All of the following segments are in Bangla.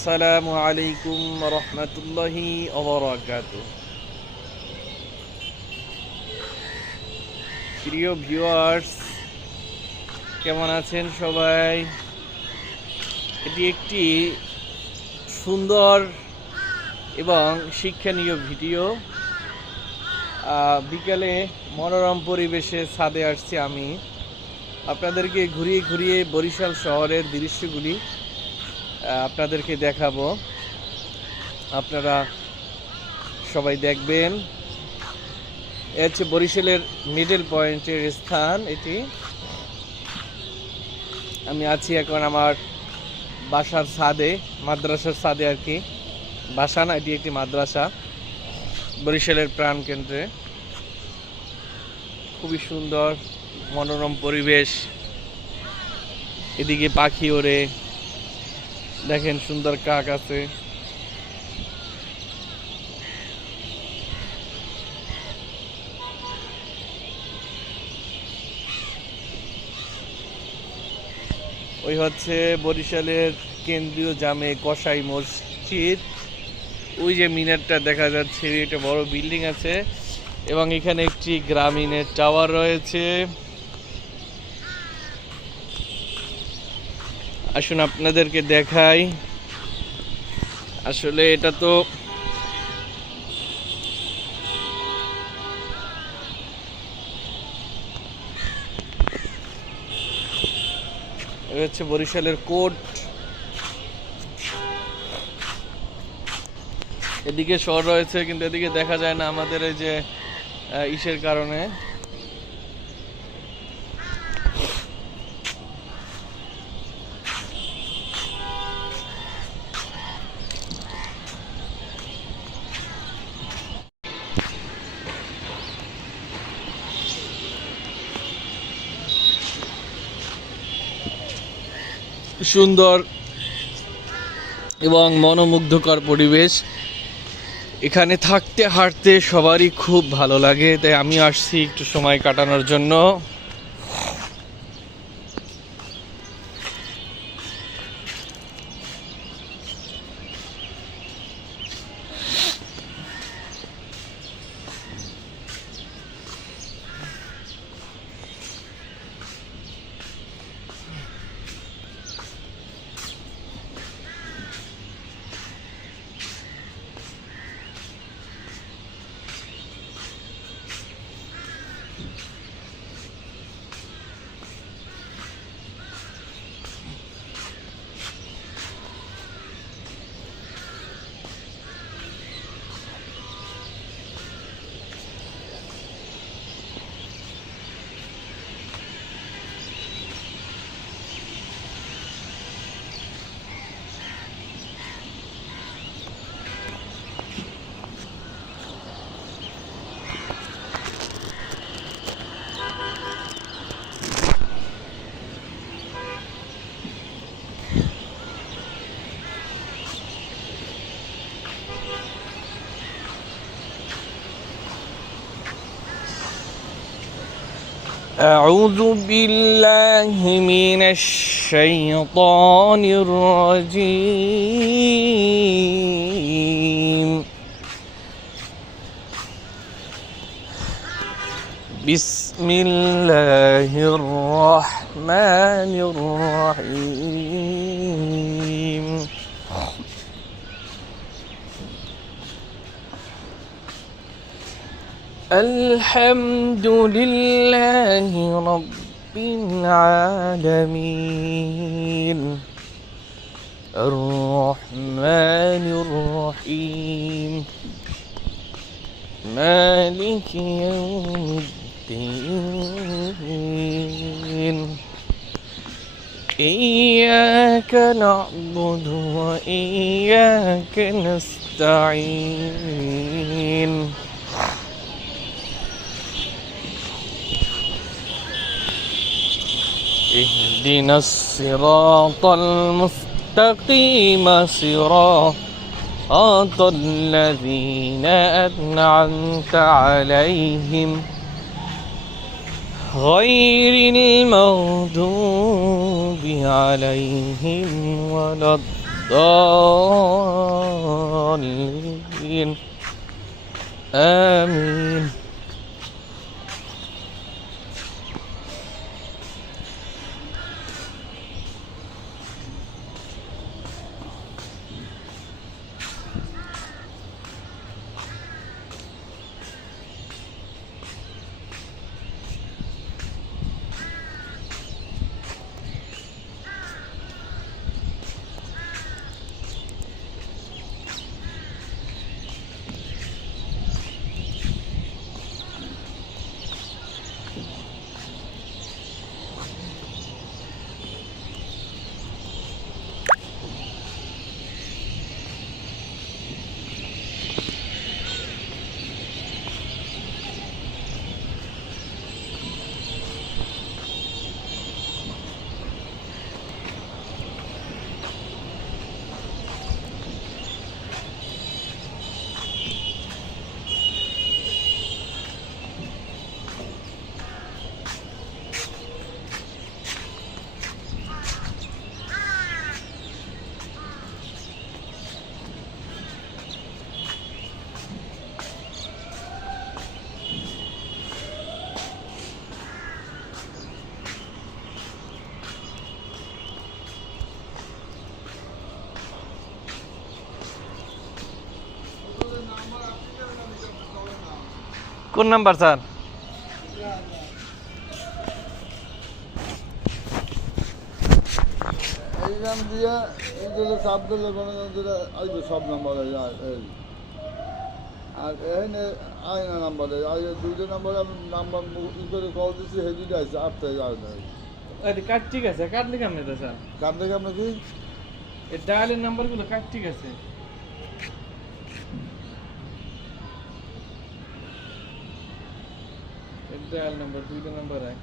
আসসালামু আলাইকুম রহমতুল্লাহি ওয়া প্রিয় ভিউয়ার্স, কেমন আছেন সবাই? এটি একটি সুন্দর এবং শিক্ষণীয় ভিডিও। বিকালে মনোরম পরিবেশে ছাদে আসছি আমি আপনাদেরকে ঘুরিয়ে ঘুরিয়ে বরিশাল শহরের দৃশ্যগুলি আপনাদেরকে দেখাবো। আপনারা সবাই দেখবেন। এ হচ্ছে বরিশালের মিডল পয়েন্টের স্থান। এটি আমি আছি এখন আমার বাসার ছাদে, মাদ্রাসার ছাদে আর কি। বাসা না, এটি একটি মাদ্রাসা বরিশালের প্রাণকেন্দ্রে। খুবই সুন্দর মনোরম পরিবেশ। এদিকে পাখি ওড়ে, দেখেন সুন্দর কাক আছে। ওই হচ্ছে বরিশালের কেন্দ্রীয় জামে কসাই মসজিদ। ওই যে মিনারটা দেখা যাচ্ছে, একটা বড় বিল্ডিং আছে এবং এখানে একটি গ্রামীণের টাওয়ার রয়েছে। আসুন আপনাদেরকে দেখাই। আসলে এটা তো হচ্ছে বরিশালের কোর্ট। এদিকে শহর রয়েছে কিন্তু এদিকে দেখা যায় না আমাদের এই যে ইসের কারণে। সুন্দর এবং মনোমুগ্ধকর পরিবেশ। এখানে থাকতে হাঁটতে সবারই খুব ভালো লাগে, তাই আমি আসছি একটু সময় কাটানোর জন্য। أعوذ بالله من الشيطان الرجيم. بسم الله الرحمن الرحيم. الحمد لله رب العالمين الرحمن الرحيم مالك يوم الدين إياك نعبد وإياك نستعين اهدنا الصراط المستقيم صراط الذين أنعمت عليهم غير المغضوب عليهم ولا الضالين. الضالين آمين. কোন নাম্বার স্যার? এই নাম দিয়ে এই দিলে চাপ দিলে মনে করেন যেটা আসবে সব নাম্বারে আর এখানে আয়না নাম্বারে দুইটা নাম্বারে আমি নাম্বার ই করে কল দিচ্ছি সেই দুইটা আসছে আটটা আর নাই। কার্ড ঠিক আছে, কার্ড লিখে আপনি তো স্যার কার দেখে আপনার কি এই ডায়ালের নাম্বারগুলো কার্ড ঠিক আছে। ডায়াল নাম্বার দুইটা নাম্বার হয়,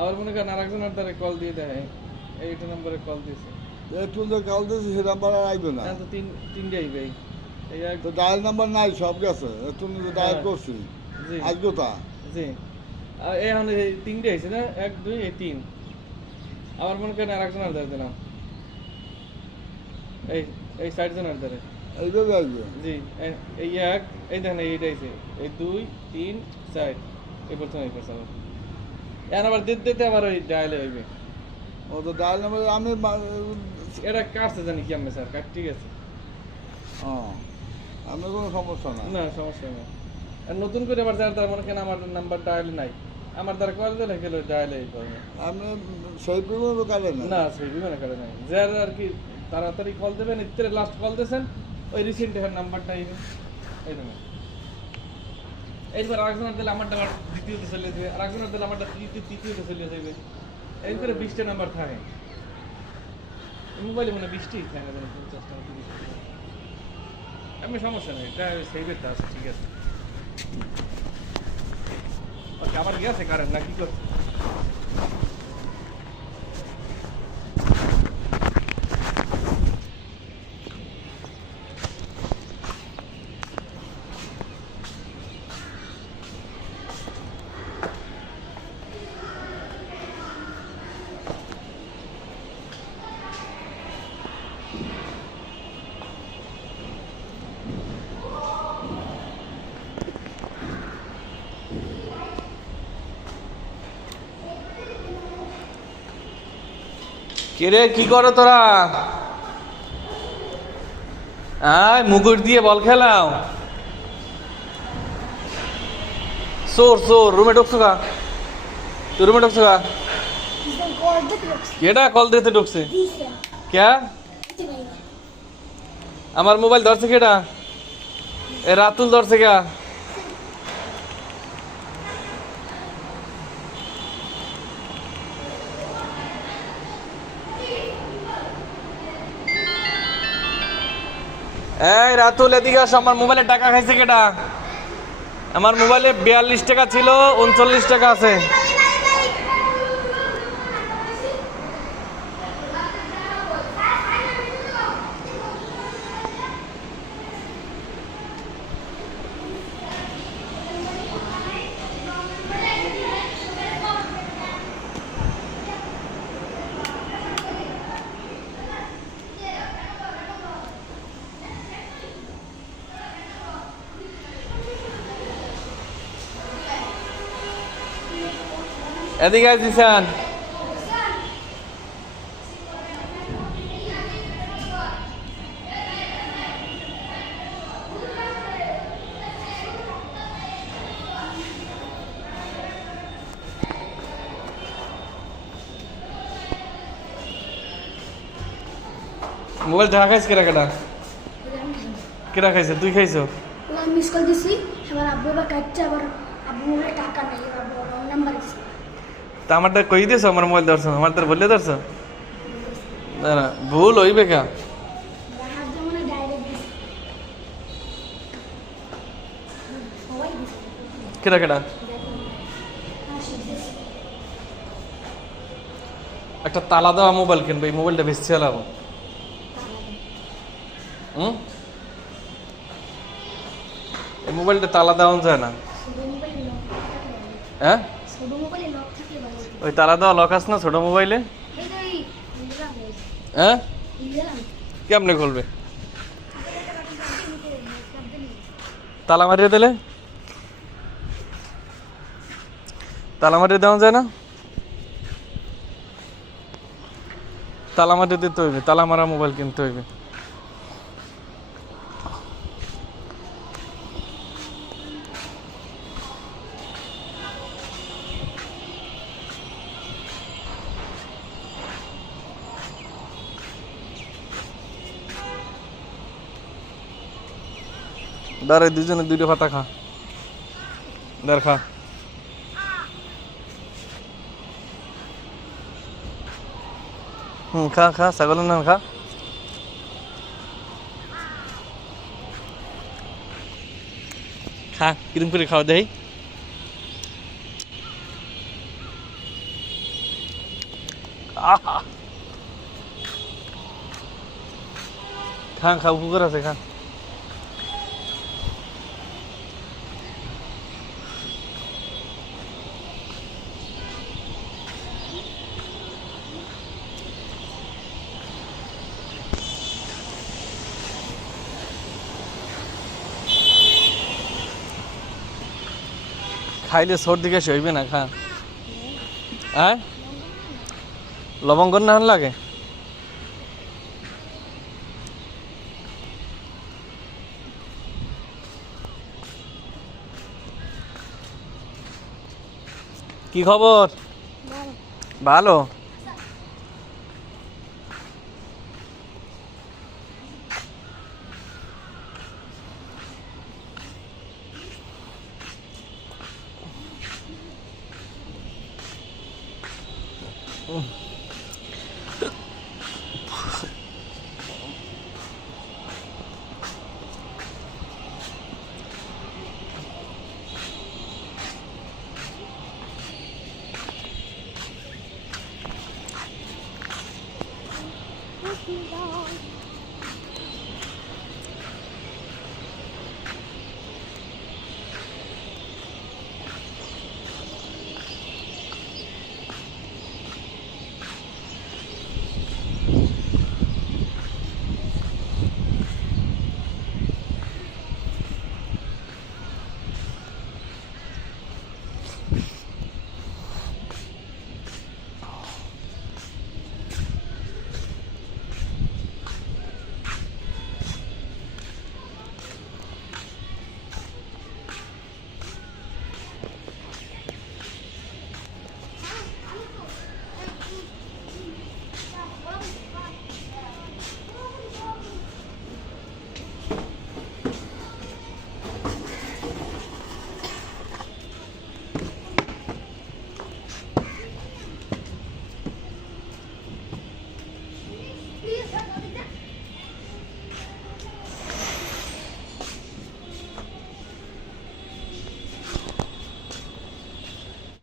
আবার মনে করেন আরেকজনের দ্বারা কল দিয়ে দেয় এইটা নাম্বারে কল দিয়েছে একটু যে কল দিচ্ছি সে নাম্বার আর আসবে না। তো তিনটে আইবে এই এক তো ডায়াল নাম্বার নাই, সব গেছে একটু ডায়াল করছি জি আসবো তা। জি আর এখন এই তিনটে আইছে না, 1 2 এই 3, আবার মনে করেন আরেকজনের দ্বারা দিলাম এই 60 জনের দ্বারা এইভাবে আসবে। জি এই এক এই দেখেন এইটা আইছে এই 2 3 4 এই প্রথমে এই পাশে এখন আবার দিতে আবার ওই ডায়ালে হইবে। ও তো ডায়াল নাম্বার আমি এটা কাটছে জানি কি আমি স্যার কাট ঠিক আছে। আপনার কোনো সমস্যা না। না সমস্যা নেই, আর নতুন করে আবার যার দ্বারা মনে করেন আমার নাম্বার ডায়াল নাই, আমার দ্বারা কল দিলে গেল ডায়ালে এই করবে আপনি সেই পেমেন্টও কাটে না। না সেই বিমানে কাটে নাই, যার আর কি তাড়াতাড়ি কল দেবেন ইত্যাদি লাস্ট কল দিয়েছেন ওই রিসেন্ট এর নাম্বারটা এই দেখেন এইবার আরেকজনের দিলে আমারটা আবার দ্বিতীয়তে চলে যাবে, আরেকজনের দিলে আমারটা তৃতীয়তে চলে যাবে, এই করে 20টা নাম্বার থাকে মোবাইলে, মানে 20টি থাকে না 50টা 30টা। আমি সমস্যা নেই, এটা সেভেরটা আছে ঠিক আছে। ওকে আবার গেছে কারেন্ট না কি করছে? কিরে কি করো তোরা? আয় মুগুর দিয়ে বল খেলাও। সোর রুমে ঢুকছো কা? তুই রুমে ঢুকছো কা? কেডা কল দিতে ঢুকছে? ক্যা? আমার মোবাইল ধরছে কেডা? এ রাতুল ধরছে কা? এই রাতুল এদিকে আসো, আমার মোবাইলে টাকা খাইছে কেটা? আমার মোবাইলে 42 টাকা ছিল, 39 টাকা আছে। এদিকে আয় জিসান। মোবাইল ঢাকা খাইছ কেরা কেটা? কেরা খাইছে? তুই খাইছো? আমি মিস কল দিছি, এবার আব্বু বা কাটছে, আবার আব্বু মোবাইলে টাকা নেই, এবার রং নাম্বার দিছি। তা আমারটা কই দিয়েছো আমার মোবাইল ধরছো? আমার তোর বললে ধরছো? না না, ভুল হইবে কা? হাত যেমন ডাইরেক্ট দিছি, সবাই দিছে। কেটা কেটা? হ্যাঁ, সে দিছে। একটা তালা দেওয়া মোবাইল কিনবে, এই মোবাইলটা বেশি চালাবো। এই মোবাইলটা তালা দেওয়া যায় না। শুধু মোবাইলে লক থাকলে ভালো। হ্যাঁ, শুধু মোবাইলে লক থাকলে ভালো। ওই তালা দেওয়া লক আছে না ছোট মোবাইলে? এই তো এই ইন্দিরা নেই। হ্যাঁ, ইন্দিরা নেই। কেমনে খুলবে? নেই। তালা মারিয়ে দিলে? তালা মারিয়ে দেওয়া যায় না? তালা মারিয়ে দিতে হইবে, তালা মারা মোবাইল কিনতে হইবে। দাঁড়াই, দুজনে দুইটা পাতা খা। দাঁড় খা। খা খা, ছাগলের নাম খা। খা, কিরম করে খাওয়া দেয়? খা খা, উপকার আছে, খা। খাইলে সর্দি কাশি হইবে না, খা। হ্যাঁ, লবঙ্গ না লাগে? কি খবর? ভালো।